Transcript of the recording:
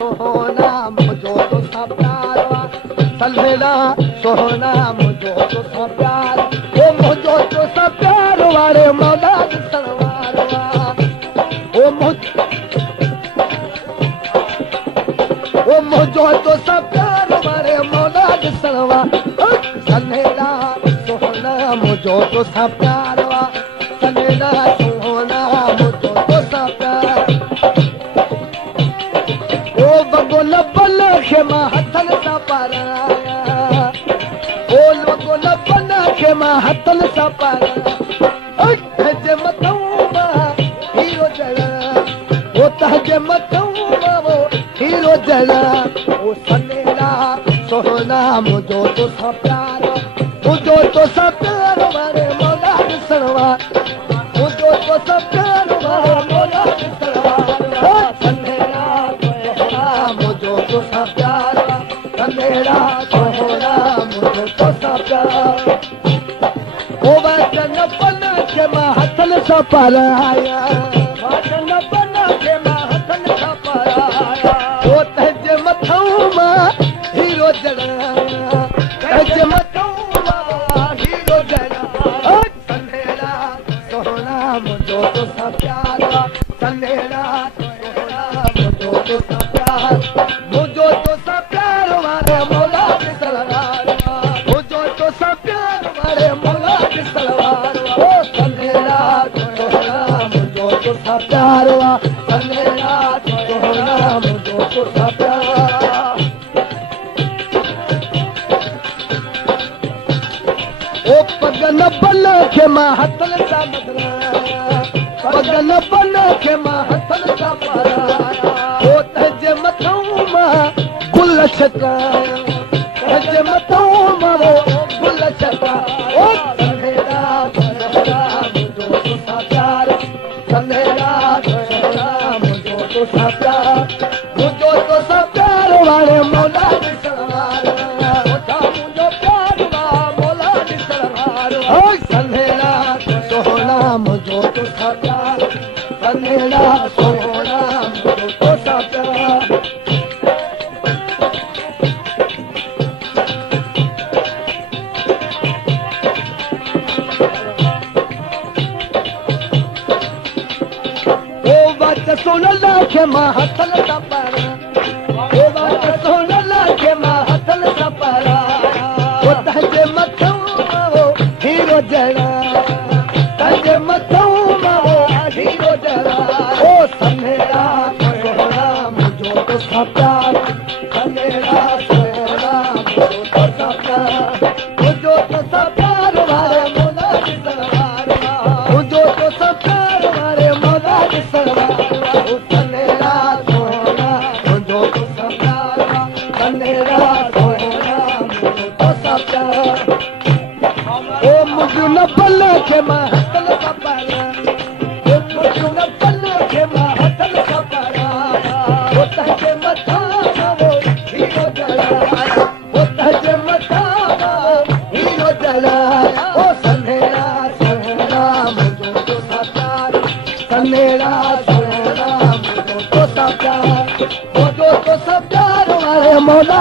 सोहना मुझो तो सब प्यार सल्लेला सोहना मुझो तो सब प्यार ओ मुझो तो सब प्यार वाले मौला सलवार ओ मुझो तो सब प्यार वाले मौला सलवार सल्लेला सोहना मुझो तो सब प्यार सल्लेला सोहना मुझो तो सब प्यार बल खे मां हथनि सां पाराया ओ लोगो बल खे मां हथनि सां पाराया जे मथां हीरो जड़ा ओ तंहिंजे मथां हीरो जड़ा ओ सनेरा सोहना मुंहिंजो तोसां प्यार मुंहिंजो तोसां प्यार वारे मौला ॾिसण मुंहिंजो तोसां प्यार वारे मौला ॾिसण सनेरा सोहना मुझो तो सब प्यार ओ वचन पन खे मां हथनि सां पाराया वचन पन खे मां हथनि सां पाराया ओ तंहिंजे मथां मां हीरो जड़ा तंहिंजे मथां मां हीरो जड़ा सनेरा सोहना मुंहिंजो तो सब प्यार सनेरा सोहना मुंहिंजो तो सब प्यार मुंहिंजो तो सब प्यार वारे मौला सलवार मुंहिंजो तो सब प्यार वारे मौला सलवार ओ सनेरा सोहना मुंहिंजो तो सब प्यार सनेरा सोहना मुंहिंजो तो सब प्यार ओ पगन बल खे मां हथनि सां बदिलाया पगन बल खे मां हथनि सां पाराया ओ तंहिंजे मथां गुल छकाया तंहिंजे मथां गुल छकाया ओ सनेरा सोहना मुंहिंजो तोसां प्यार सनेरा सोहना मुंहिंजो तोसां प्यार मुंहिंजो तोसां प्यार वारे मौला सलवार मुंहिंजो प्यार मौला सलवार ओ सनेरा सोहना मुंहिंजो तोसां प्यार सनेरा सोहना मुंहिंजो तोसां प्यार सोनला खे मां हथनि सां पाराया सोनला खे मां हथनि सां पाराया ओ तंहिंजे मथां हीरो जड़ा तंहिंजे मथां हीरो जड़ा ओ सनेरा सोहना मुंहिंजो तोसां प्यार सनेरा सोहना मुंहिंजो तोसां प्यार मुंहिंजो तोसां प्यार वारे मौला सलवार मुंहिंजो तोसां प्यार वारे मौला सलवार सनेरा सोहना मुंहिंजो तोसां प्यार सनेरा सोहना मुंहिंजो तोसां प्यार ओ मुंहिंजो न बल खे मां हथनि सां पाराया मुंहिंजो न बल खे मां हथनि सां पाराया ओ तंहिंजे मथां हीरो जड़ा ओ तंहिंजे मथां हीरो जड़ा ओ सनेरा सोहना मुंहिंजो तोसां प्यार सनेरा सोहना मुंहिंजो तोसां प्यार मुंहिंजो तोसां प्यार वारे मौला